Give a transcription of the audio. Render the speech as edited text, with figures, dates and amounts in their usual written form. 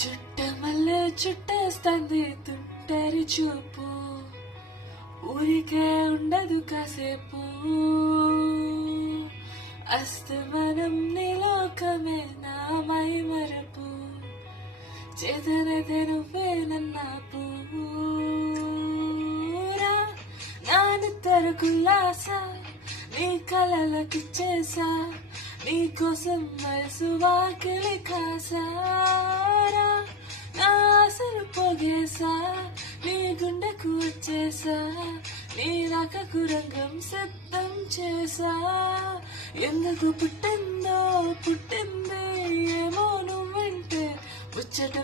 చుట్టమల్లే చుట్టేస్తుంది తుంటరి చూపు, ఊరికే ఉండదు కాసేపు. అస్తమనం నీలోకమే నా మై మరపు, చేతనైతే నువ్వే నన్నా పూరా. నాని తరకుల్లాస నీ కలలకిచ్చేసా, నీ కోసం వయసు వాకిలి కాసారా. నా ఆశలు పోగేసా, నీ గుండెకు వచ్చేసా, నీ రాకకు రంగం సిద్ధం చేసా. ఎందుకు పుట్టిందో పుట్టింది ఏమో నువ్వింటే, ముచ్చట